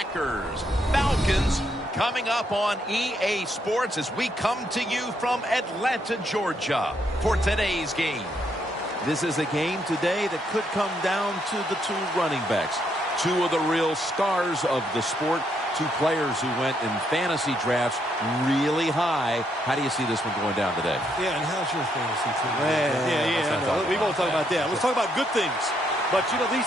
Packers Falcons coming up on EA Sports as we come to you from Atlanta, Georgia for today's game. This is a game today that could come down to the two running backs. Two of the real stars of the sport. Two players who went in fantasy drafts really high. How do you see this one going down today? Yeah, and how's your fantasy team? Yeah. We won't talk about that. Let's talk about good things. But, you know, these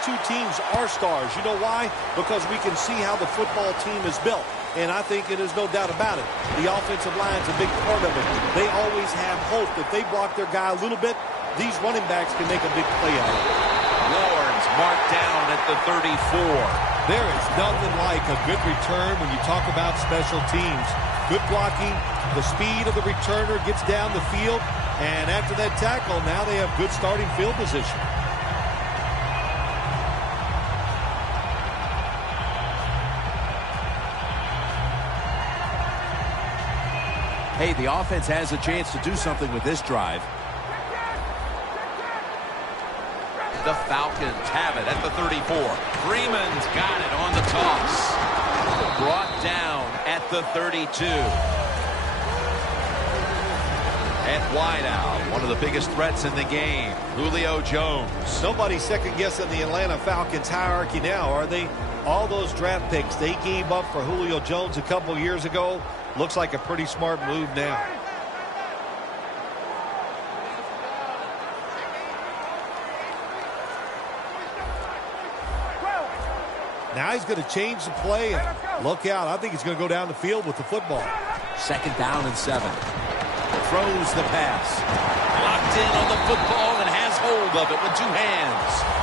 two teams are stars. You know why? Because we can see how the football team is built. And I think it is no doubt about it. The offensive line's a big part of it. They always have hope. If they block their guy a little bit, these running backs can make a big play out of it. Lawrence marked down at the 34. There is nothing like a good return when you talk about special teams. Good blocking, the speed of the returner gets down the field, and after that tackle, now they have good starting field position. Hey, the offense has a chance to do something with this drive. The Falcons have it at the 34. Freeman's got it on the toss. Brought down at the 32. At wideout, one of the biggest threats in the game, Julio Jones. Nobody's second-guessing the Atlanta Falcons hierarchy now, are they? All those draft picks they gave up for Julio Jones a couple years ago looks like a pretty smart move now. Now he's going to change the play. And look out. I think he's going to go down the field with the football. 2nd down and 7. Throws the pass. Locked in on the football and has hold of it with two hands.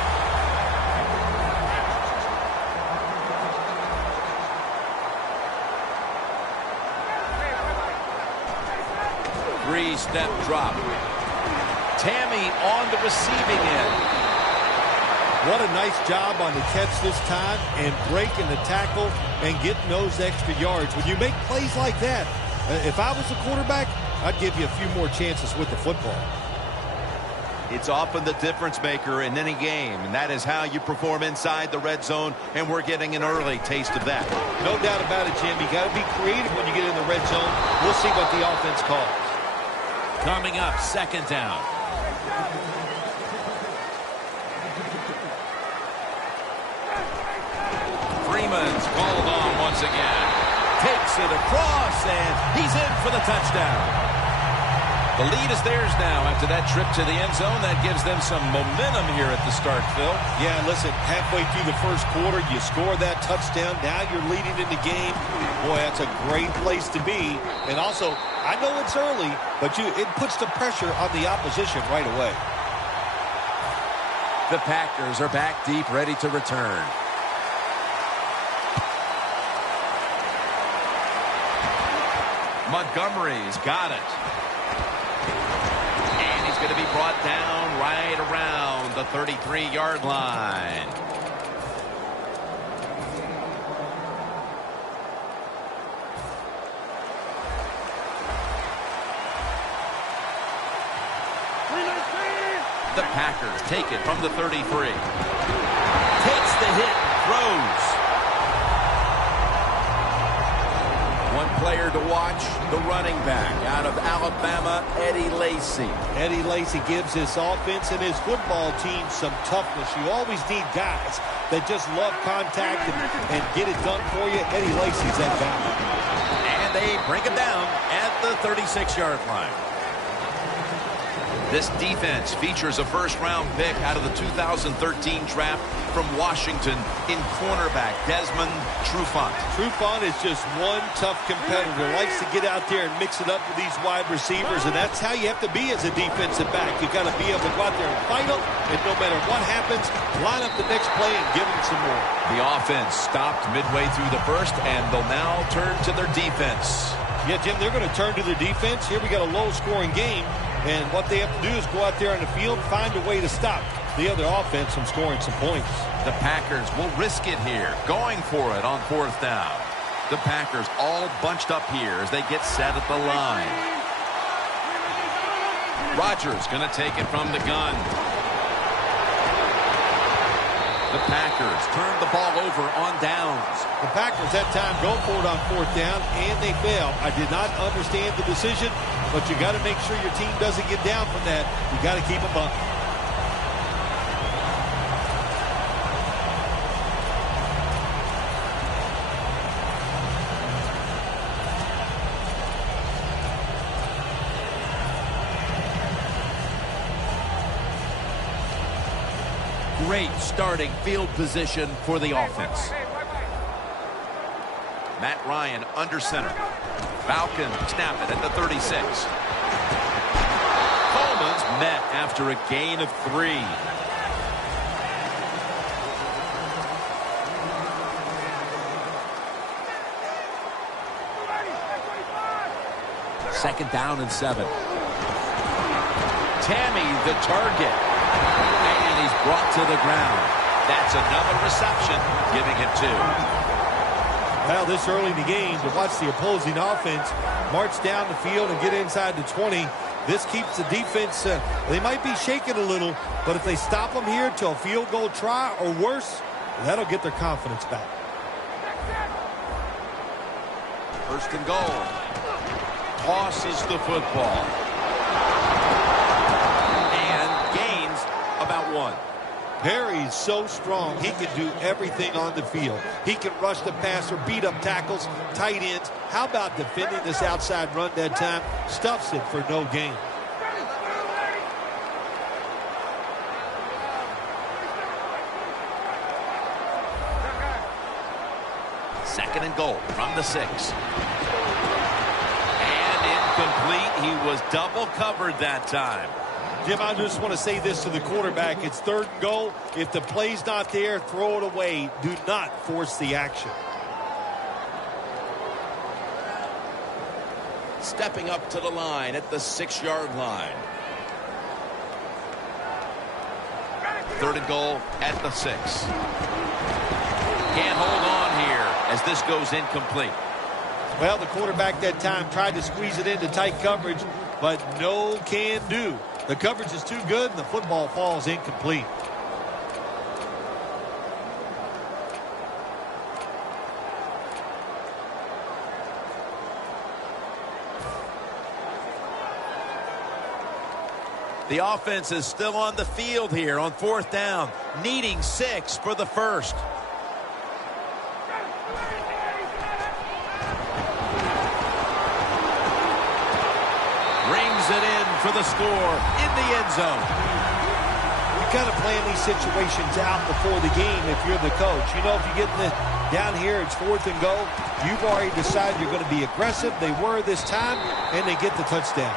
Three-step drop. Tammy on the receiving end. What a nice job on the catch this time and breaking the tackle and getting those extra yards. When you make plays like that, if I was the quarterback, I'd give you a few more chances with the football. It's often the difference maker in any game, and that is how you perform inside the red zone, and we're getting an early taste of that. No doubt about it, Jim. You got to be creative when you get in the red zone. We'll see what the offense calls. Coming up, 2nd down. Freeman's called on once again. Takes it across, and he's in for the touchdown. The lead is theirs now after that trip to the end zone. That gives them some momentum here at the start, Phil. Yeah, listen, halfway through the first quarter, you score that touchdown. Now you're leading in the game. Boy, that's a great place to be. And also, I know it's early, but it puts the pressure on the opposition right away. The Packers are back deep, ready to return. Montgomery's got it. And he's going to be brought down right around the 33-yard line. The Packers take it from the 33. Takes the hit, throws. One player to watch, the running back out of Alabama, Eddie Lacy. Eddie Lacy gives his offense and his football team some toughness. You always need guys that just love contact and get it done for you. Eddie Lacy's that guy. And they bring him down at the 36-yard line. This defense features a first-round pick out of the 2013 draft from Washington in cornerback Desmond Trufant. Trufant is just one tough competitor. Likes to get out there and mix it up with these wide receivers, and that's how you have to be as a defensive back. You've got to be able to go out there and fight them, and no matter what happens, line up the next play and give them some more. The offense stopped midway through the first, and they'll now turn to their defense. Yeah, Jim, they're going to turn to their defense. Here we got a low-scoring game. And what they have to do is go out there on the field, find a way to stop the other offense from scoring some points. The Packers will risk it here, going for it on 4th down. The Packers all bunched up here as they get set at the line. Rodgers going to take it from the gun. The Packers turn the ball over on downs. The Packers that time go for it on 4th down, and they fail. I did not understand the decision, but you got to make sure your team doesn't get down from that. You got to keep them up. Great starting field position for the offense. Matt Ryan under center. Falcons snap it at the 36. Coleman's met after a gain of 3. Second down and 7. Tammy the target. And he's brought to the ground. That's another reception, giving him 2. Well, this early in the game, to watch the opposing offense march down the field and get inside the 20, this keeps the defense, they might be shaking a little, but if they stop them here to a field goal try or worse, that'll get their confidence back. First and goal. Tosses the football. And gains about 1. Perry's so strong, he can do everything on the field. He can rush the passer, beat up tackles, tight ends. How about defending this outside run that time? Stuffs it for no gain. Second and goal from the 6. And incomplete. He was double covered that time. Jim, I just want to say this to the quarterback. It's 3rd and goal. If the play's not there, throw it away. Do not force the action. Stepping up to the line at the 6-yard line. 3rd and goal at the 6. Can't hold on here as this goes incomplete. Well, the quarterback that time tried to squeeze it into tight coverage, but no can do. The coverage is too good, and the football falls incomplete. The offense is still on the field here on 4th down, needing 6 for the first. Rings it in for the score in the end zone. You kind of plan these situations out before the game if you're the coach. You know, if you get down here, it's 4th and goal. You've already decided you're going to be aggressive. They were this time, and they get the touchdown.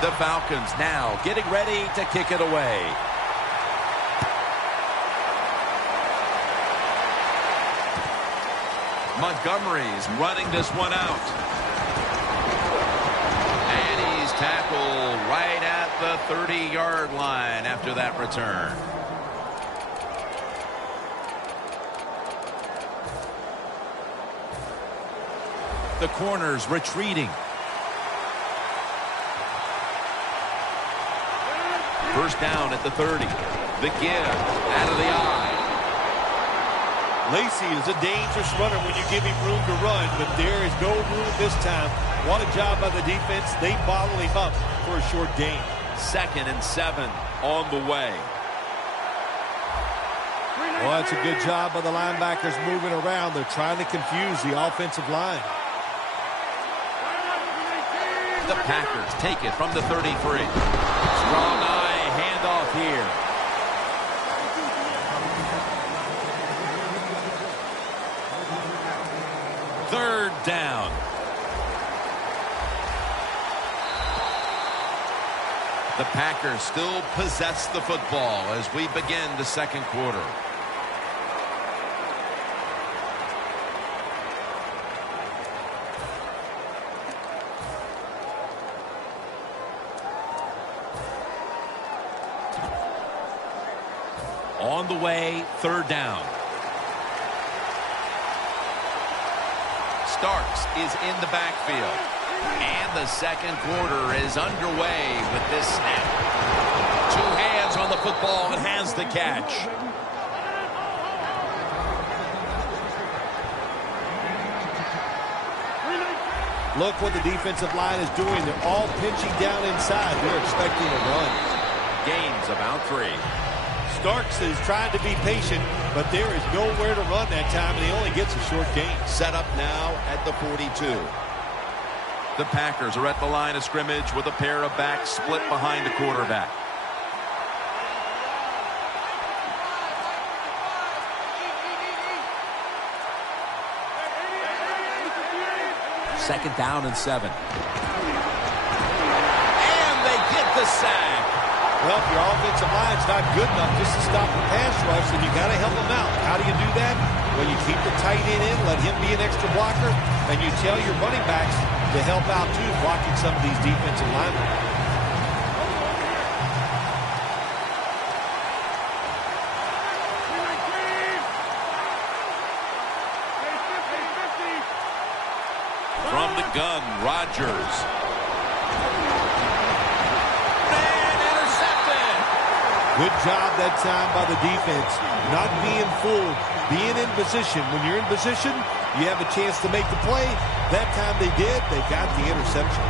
The Falcons now getting ready to kick it away. Montgomery's running this one out. And he's tackled right at the 30-yard line after that return. The corner's retreating. First down at the 30. The give out of the eye. Lacy is a dangerous runner when you give him room to run, but there is no room this time. What a job by the defense. They bottle him up for a short gain. 2nd and 7 on the way. Well, that's a good job by the linebackers moving around. They're trying to confuse the offensive line. The Packers take it from the 33. Strong eye handoff here. Third down. The Packers still possess the football as we begin the second quarter. On the way, third down. Starks is in the backfield. And the second quarter is underway with this snap. Two hands hands on the football and has the catch. Look what the defensive line is doing. They're all pinching down inside. They're expecting a run. Gains about 3. Starks is trying to be patient, but there is nowhere to run that time, and he only gets a short gain. Set up now at the 42. The Packers are at the line of scrimmage with a pair of backs split behind the quarterback. Second down and 7. And they get the sack. Well, if your offensive line's not good enough just to stop the pass rush, then you got to help them out. How do you do that? Well, you keep the tight end in, let him be an extra blocker, and you tell your running backs to help out, too, blocking some of these defensive linemen. From the gun, Rodgers. And intercepted. Good job that time by the defense. Not being fooled, being in position. When you're in position, you have a chance to make the play. That time they did. They got the interception.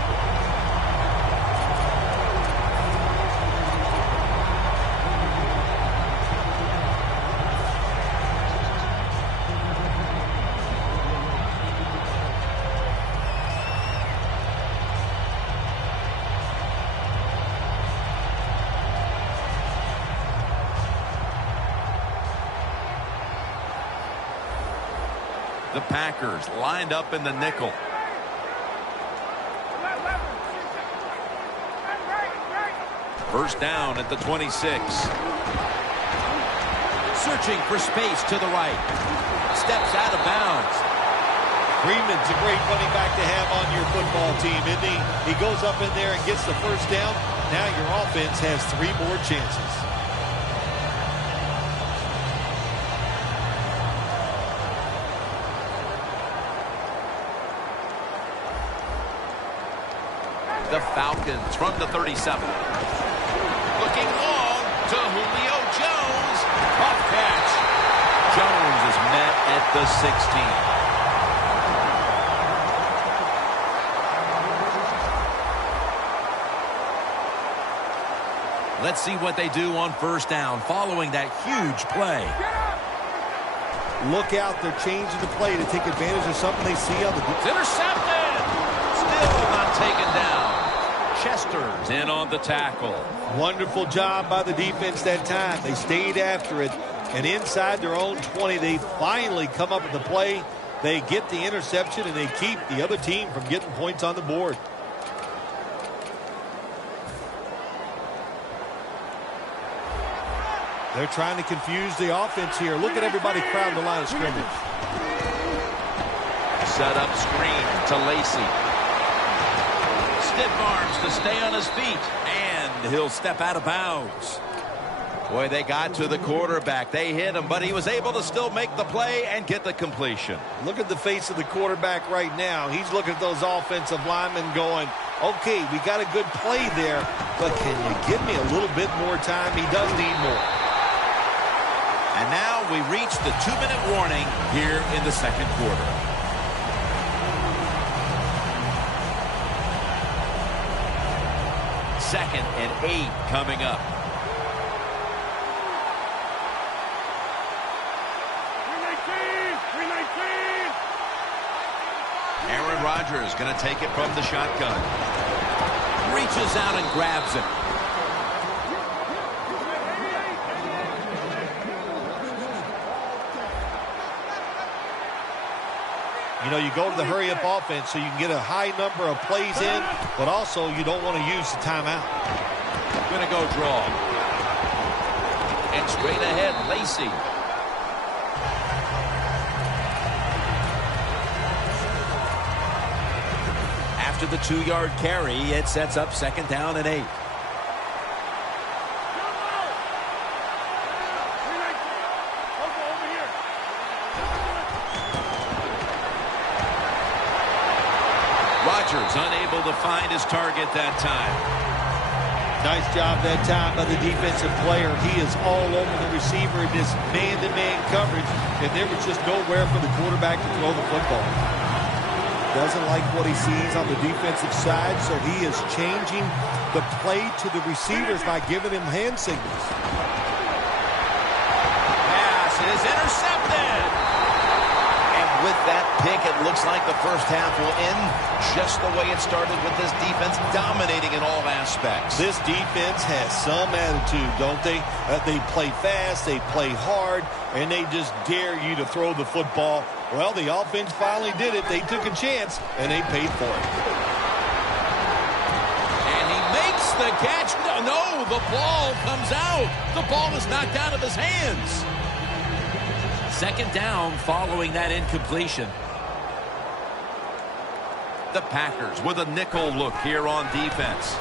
The Packers lined up in the nickel. First down at the 26. Searching for space to the right. Steps out of bounds. Freeman's a great running back to have on your football team, isn't he? He goes up in there and gets the first down. Now your offense has 3 more chances. The Falcons from the 37. Looking long to Julio Jones. Tough catch. Jones is met at the 16. Let's see what they do on first down following that huge play. Look out, they're changing the play to take advantage of something they see on the... It's intercepted. Still not taken down. Chester's in on the tackle. Wonderful job by the defense that time. They stayed after it. And inside their own 20, they finally come up with the play. They get the interception, and they keep the other team from getting points on the board. They're trying to confuse the offense here. Look at everybody crowding the line of scrimmage. Set up screen to Lacy. Stiff arms to stay on his feet. And he'll step out of bounds. Boy, they got to the quarterback. They hit him, but he was able to still make the play and get the completion. Look at the face of the quarterback right now. He's looking at those offensive linemen going, okay, we got a good play there, but can you give me a little bit more time? He does need more. And now we reach the 2-minute warning here in the second quarter. Second and 8 coming up. Aaron Rodgers going to take it from the shotgun. Reaches out and grabs it. You know, you go to the hurry-up offense so you can get a high number of plays in, but also you don't want to use the timeout. Going to go draw. And straight ahead, Lacy. After the 2-yard carry, it sets up second down and 8. Rodgers unable to find his target that time. Nice job that time by the defensive player. He is all over the receiver in this man-to-man coverage, and there was just nowhere for the quarterback to throw the football. Doesn't like what he sees on the defensive side, so he is changing the play to the receivers by giving him hand signals. Pass is intercepted. And with that pick, it looks like the first half will end just the way it started, with this defense dominating in all aspects. This defense has some attitude, don't they? They play fast, they play hard, and they just dare you to throw the football. Well, the offense finally did it. They took a chance, and they paid for it. And he makes the catch. No, the ball comes out. The ball is knocked out of his hands. Second down following that incompletion. The Packers with a nickel look here on defense.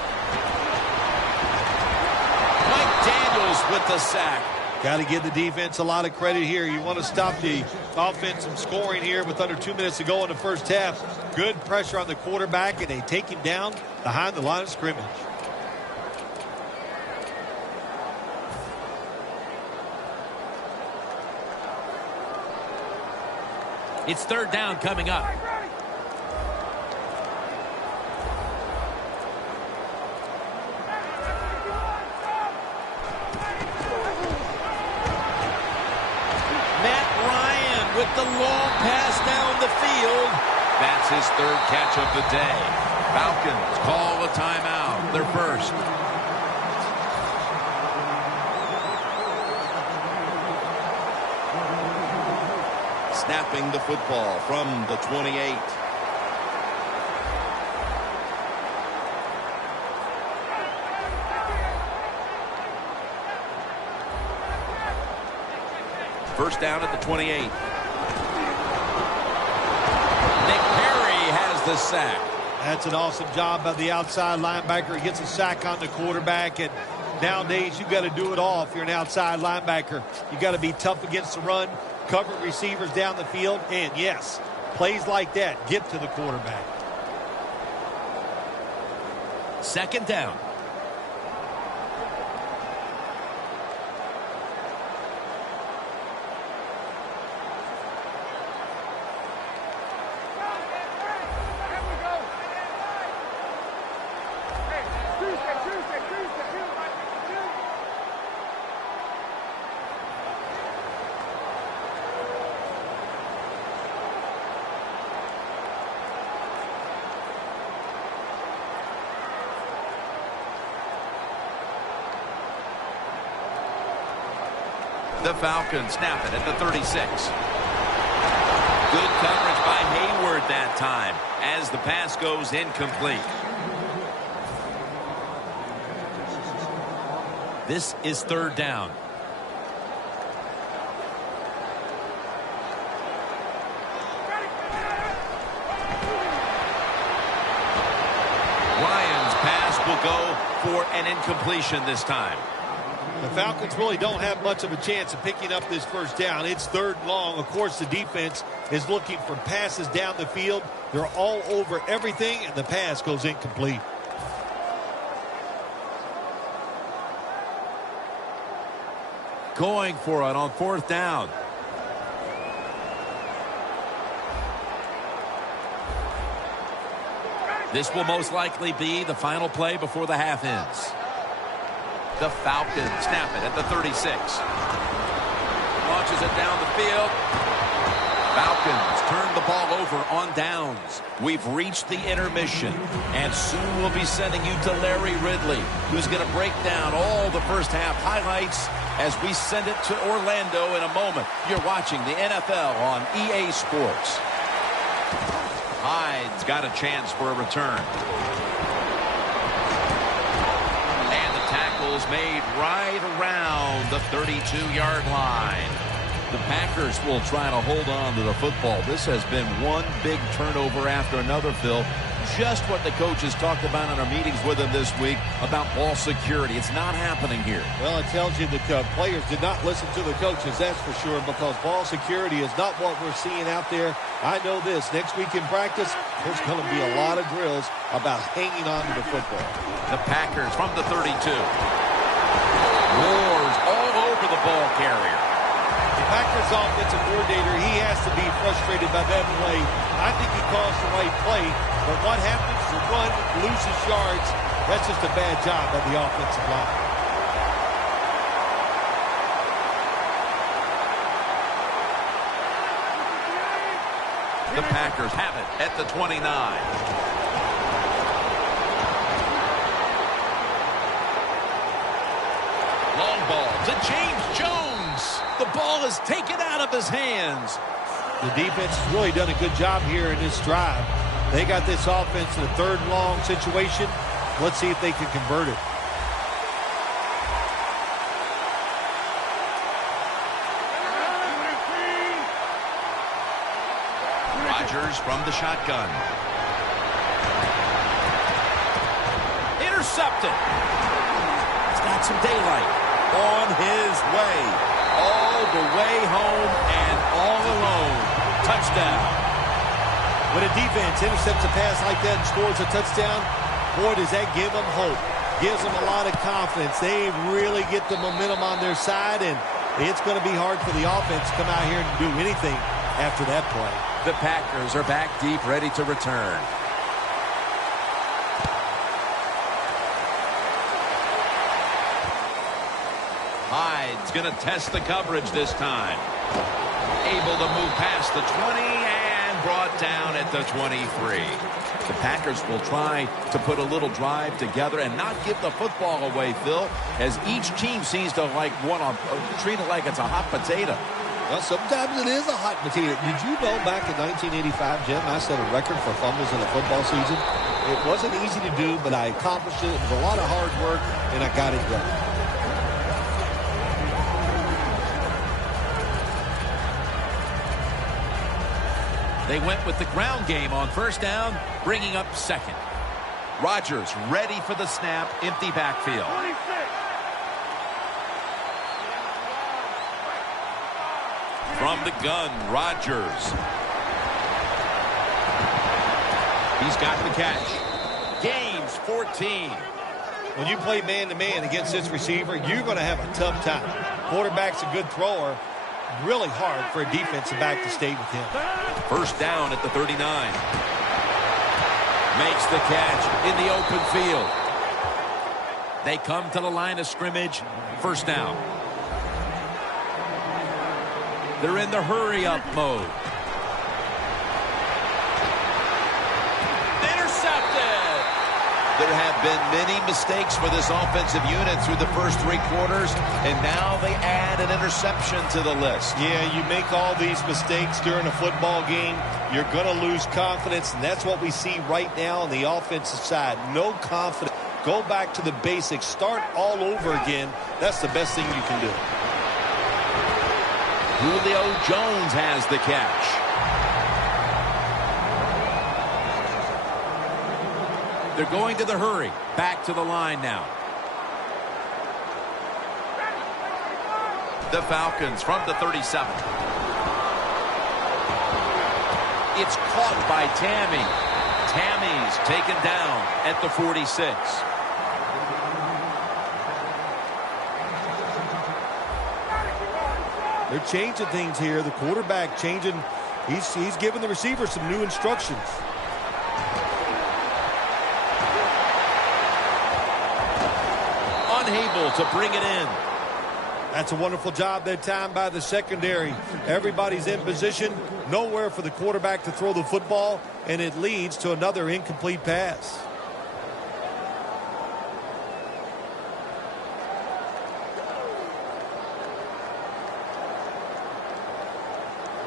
Mike Daniels with the sack. Got to give the defense a lot of credit here. You want to stop the offense from scoring here with under 2 minutes to go in the first half. Good pressure on the quarterback, and they take him down behind the line of scrimmage. It's third down coming up. With the long pass down the field. That's his third catch of the day. Falcons call a timeout. Their first. Snapping the football from the 28. First down at the 28. The sack. That's an awesome job by the outside linebacker. He gets a sack on the quarterback, and nowadays you've got to do it all if you're an outside linebacker. You've got to be tough against the run, cover receivers down the field, and yes, plays like that get to the quarterback. Second down. The Falcons snap it at the 36. Good coverage by Hayward that time as the pass goes incomplete. This is third down. Ryan's pass will go for an incompletion this time. The Falcons really don't have much of a chance of picking up this first down. It's third and long. Of course, the defense is looking for passes down the field. They're all over everything, and the pass goes incomplete. Going for it on fourth down. This will most likely be the final play before the half ends. The Falcons snap it at the 36. Launches it down the field. Falcons turn the ball over on downs. We've reached the intermission, and soon we'll be sending you to Larry Ridley, who's going to break down all the first half highlights as we send it to Orlando in a moment. You're watching the NFL on EA Sports. Hyde's got a chance for a return. Made right around the 32-yard line. The Packers will try to hold on to the football. This has been one big turnover after another, Phil. just what the coaches talked about in our meetings with him this week about ball security. It's not happening here. Well, it tells you that players did not listen to the coaches, that's for sure, because ball security is not what we're seeing out there. I know this. Next week in practice, there's going to be a lot of drills about hanging on to the football. The Packers from the 32. Wars all over the ball carrier. The Packers offensive coordinator, he has to be frustrated by that play. I think he calls the right play, but what happens is the run loses yards. That's just a bad job by the offensive line. The Packers have it at the 29. Long ball to James Jones. The ball is taken out of his hands. The defense has really done a good job here in this drive. They got this offense in a third and long situation. Let's see if they can convert it. Rodgers from the shotgun. Intercepted. He's got some daylight. On his way. All the way home and all alone. Touchdown. When a defense intercepts a pass like that and scores a touchdown, boy, does that give them hope. Gives them a lot of confidence. They really get the momentum on their side, and it's going to be hard for the offense to come out here and do anything after that play. The Packers are back deep, ready to return. Hyde's going to test the coverage this time. Able to move past the 20 and brought down at the 23. The Packers will try to put a little drive together and not give the football away, Phil, as each team seems to want to treat it like it's a hot potato. Well, sometimes it is a hot potato. Did you know back in 1985, Jim, I set a record for fumbles in a football season? It wasn't easy to do, but I accomplished it. It was a lot of hard work, and I got it done. They went with the ground game on first down, bringing up second. Rodgers ready for the snap, empty backfield. From the gun, Rodgers. He's got the catch. Gains 14. When you play man-to-man against this receiver, you're going to have a tough time. Quarterback's a good thrower. Really hard for a defensive back to stay with him. First down at the 39. Makes the catch in the open field. They come to the line of scrimmage. First down. They're in the hurry-up mode. Intercepted! There have been many mistakes for this offensive unit through the first three quarters, and now they add an interception to the list. Yeah, you make all these mistakes during a football game, you're going to lose confidence, and that's what we see right now on the offensive side. No confidence. Go back to the basics. Start all over again. That's the best thing you can do. Julio Jones has the catch. They're going to the hurry. Back to the line now. The Falcons from the 37. It's caught by Tammy. Tammy's taken down at the 46. They're changing things here. The quarterback changing. He's giving the receiver some new instructions. Unable to bring it in. That's a wonderful job that time by the secondary. Everybody's in position. Nowhere for the quarterback to throw the football, and it leads to another incomplete pass.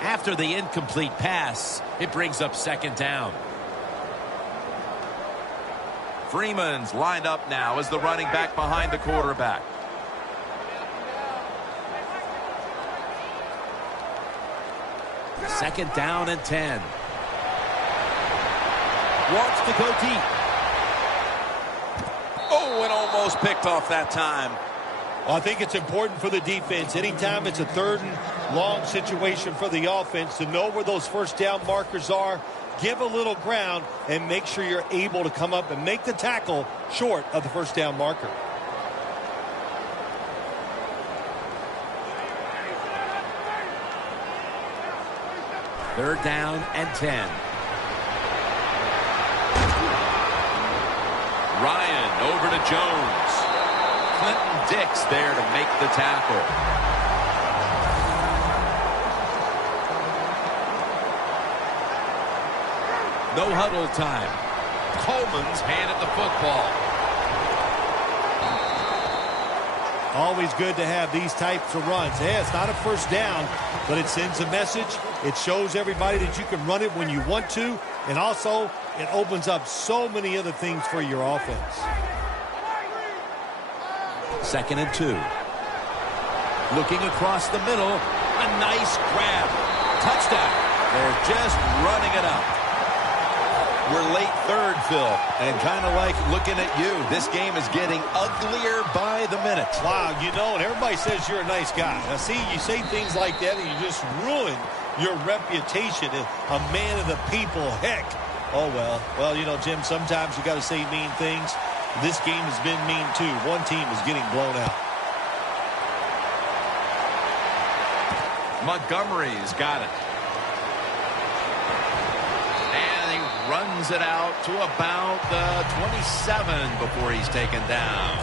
After the incomplete pass, it brings up second down. Freeman's lined up now as the running back behind the quarterback. Second down and 10. wants to go deep. Oh, and almost picked off that time. Well, I think it's important for the defense. Anytime it's a third and long situation for the offense, to know where those first down markers are, give a little ground, and make sure you're able to come up and make the tackle short of the first down marker. Third down and 10. Ryan over to Jones. Clinton Dix there to make the tackle. No huddle time. Coleman's handed the football. Always good to have these types of runs. Yeah, it's not a first down, but it sends a message. It shows everybody that you can run it when you want to, and also it opens up so many other things for your offense. 2nd and 2. Looking across the middle. A nice grab. Touchdown. They're just running it up. We're late third, Phil, and kind of like looking at you. This game is getting uglier by the minute. Wow, you know, and everybody says you're a nice guy. Now, see, you say things like that, and you just ruin your reputation as a man of the people. Heck. Oh, well. Well, you know, Jim, sometimes you got to say mean things. This game has been mean, too. One team is getting blown out. Montgomery's got it. Runs it out to about the 27 before he's taken down.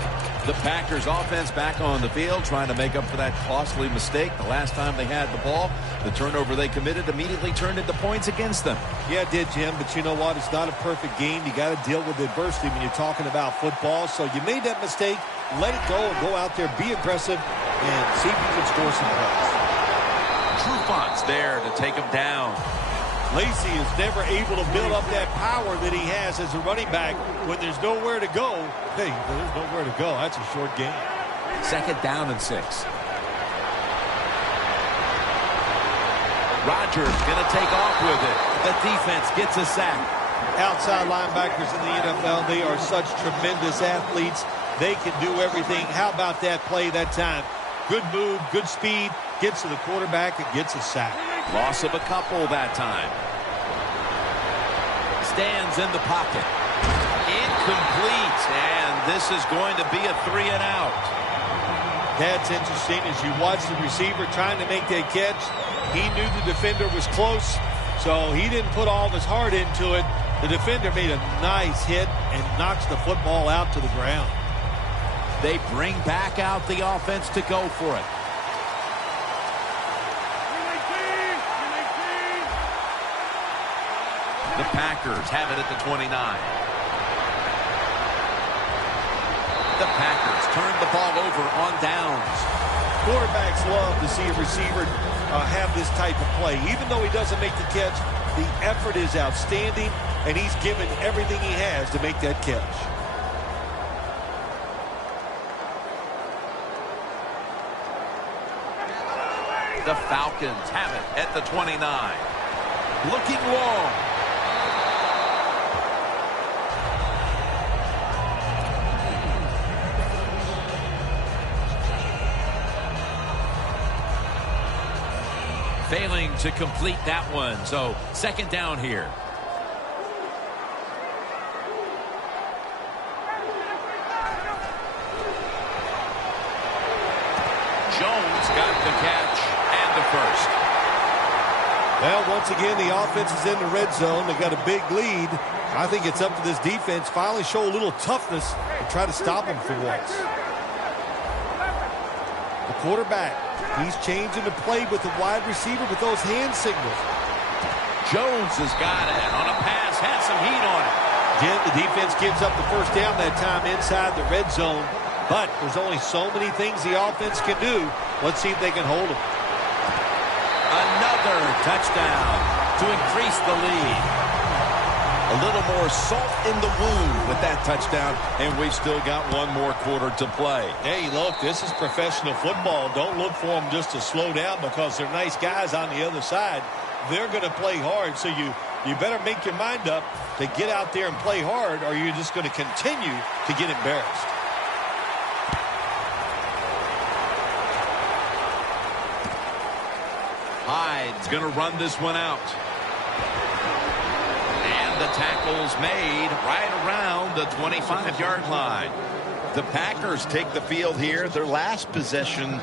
The Packers offense back on the field trying to make up for that costly mistake the last time they had the ball. The turnover they committed immediately turned into points against them. Yeah, it did, Jim, but you know what? It's not a perfect game. You got to deal with adversity when you're talking about football. So you made that mistake, let it go, and go out there, be aggressive, and see if you can score some points. Trufont's there to take him down. Lacy is never able to build up that power that he has as a running back when there's nowhere to go. Hey, there's nowhere to go. That's a short game. 2nd down and 6. Rodgers going to take off with it. The defense gets a sack. Outside linebackers in the NFL, they are such tremendous athletes. They can do everything. How about that play that time? Good move, good speed, gets to the quarterback and gets a sack. Loss of a couple that time. Stands in the pocket. Incomplete. And this is going to be a 3 and out. That's interesting. As you watch the receiver trying to make that catch, he knew the defender was close, so he didn't put all of his heart into it. The defender made a nice hit and knocks the football out to the ground. They bring back out the offense to go for it. The Packers have it at the 29. The Packers turn the ball over on downs. Quarterbacks love to see a receiver have this type of play. Even though he doesn't make the catch, the effort is outstanding, and he's given everything he has to make that catch. The Falcons have it at the 29. Looking long. Failing to complete that one. So 2nd down here. Jones got the catch and the first. Well, once again, the offense is in the red zone. They got a big lead. I think it's up to this defense finally show a little toughness and try to stop them for once. The quarterback, he's changing the play with the wide receiver with those hand signals. Jones has got it on a pass, has some heat on it. Jim, the defense gives up the first down that time inside the red zone, but there's only so many things the offense can do. Let's see if they can hold them. Another touchdown to increase the lead. A little more salt in the wound with that touchdown, and we've still got one more quarter to play. Hey, look, this is professional football. Don't look for them just to slow down because they're nice guys on the other side. they're going to play hard. So you better make your mind up to get out there and play hard, or you're just going to continue to get embarrassed. Hyde's going to run this one out. And the tackle's made right around the 25-yard line. The Packers take the field here. Their last possession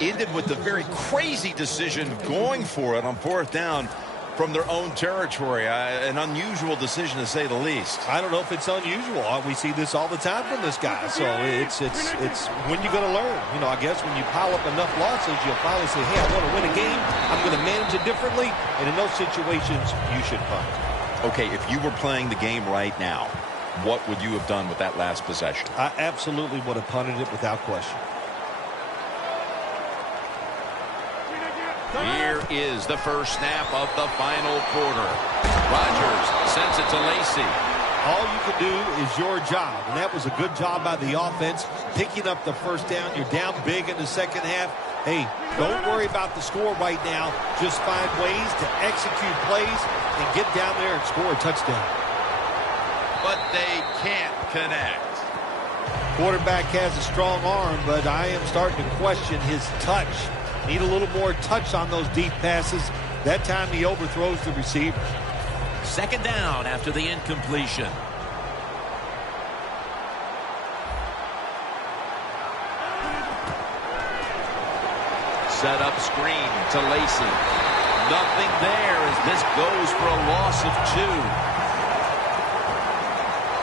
ended with a very crazy decision going for it on 4th down from their own territory. An unusual decision, to say the least. I don't know if it's unusual. We see this all the time from this guy. So it's when you're going to learn. You know, I guess when you pile up enough losses, you'll finally say, hey, I want to win a game. I'm going to manage it differently. And in those situations, you should punt. Okay, if you were playing the game right now, what would you have done with that last possession? I absolutely would have punted it without question. Here is the first snap of the final quarter. Rodgers sends it to Lacy. All you can do is your job, and that was a good job by the offense, picking up the first down. You're down big in the second half. Hey, don't worry about the score right now. Just find ways to execute plays and get down there and score a touchdown. But they can't connect. Quarterback has a strong arm, but I am starting to question his touch. Need a little more touch on those deep passes. That time he overthrows the receiver. 2nd down after the incompletion. Set up screen to Lacy. Nothing there as this goes for a loss of 2.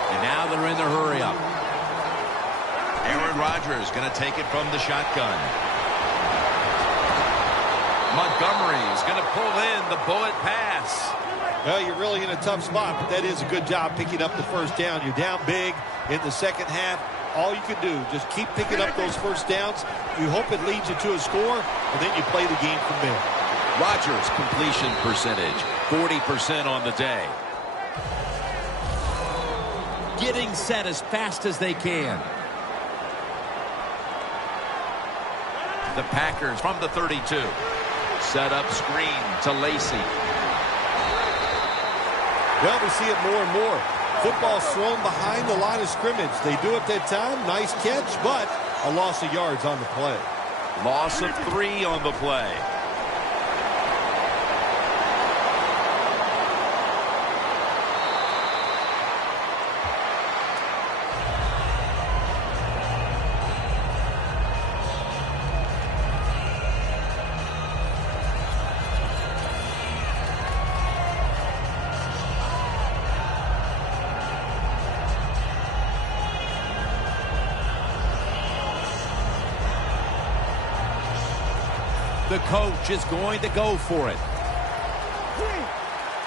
And now they're in the hurry-up. Aaron Rodgers going to take it from the shotgun. Montgomery's going to pull in the bullet pass. Well, you're really in a tough spot, but that is a good job picking up the first down. You're down big in the second half. All you can do, just keep picking up those first downs. You hope it leads you to a score, and then you play the game from there. Rodgers' completion percentage, 40% on the day. Getting set as fast as they can. The Packers from the 32. Set up screen to Lacy. Well, we see it more and more. Football thrown behind the line of scrimmage. They do it that time. Nice catch, but a loss of yards on the play. Loss of 3 on the play. The coach is going to go for it.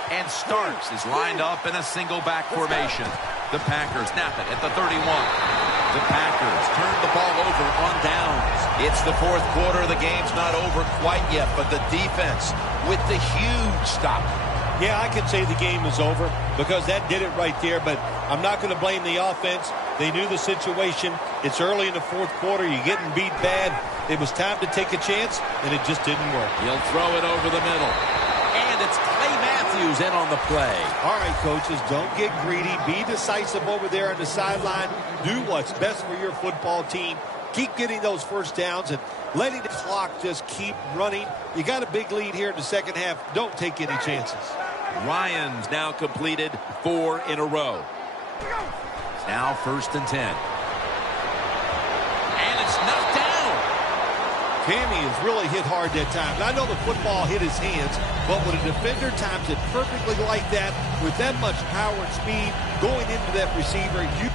And Starks is lined up in a single back formation. The Packers snap it at the 31. The Packers turn the ball over on downs. It's the 4th quarter. The game's not over quite yet, but the defense with the huge stop. Yeah, I can say the game is over because that did it right there, but I'm not going to blame the offense. They knew the situation. It's early in the 4th quarter. You're getting beat bad. It was time to take a chance, and it just didn't work. He'll throw it over the middle. And it's Clay Matthews in on the play. All right, coaches, don't get greedy. Be decisive over there on the sideline. Do what's best for your football team. Keep getting those first downs and letting the clock just keep running. You got a big lead here in the second half. Don't take any chances. Ryan's now completed 4 in a row. It's now 1st and 10. And it's knocked down. Cammy has really hit hard that time. And I know the football hit his hands, but when a defender times it perfectly like that, with that much power and speed going into that receiver, you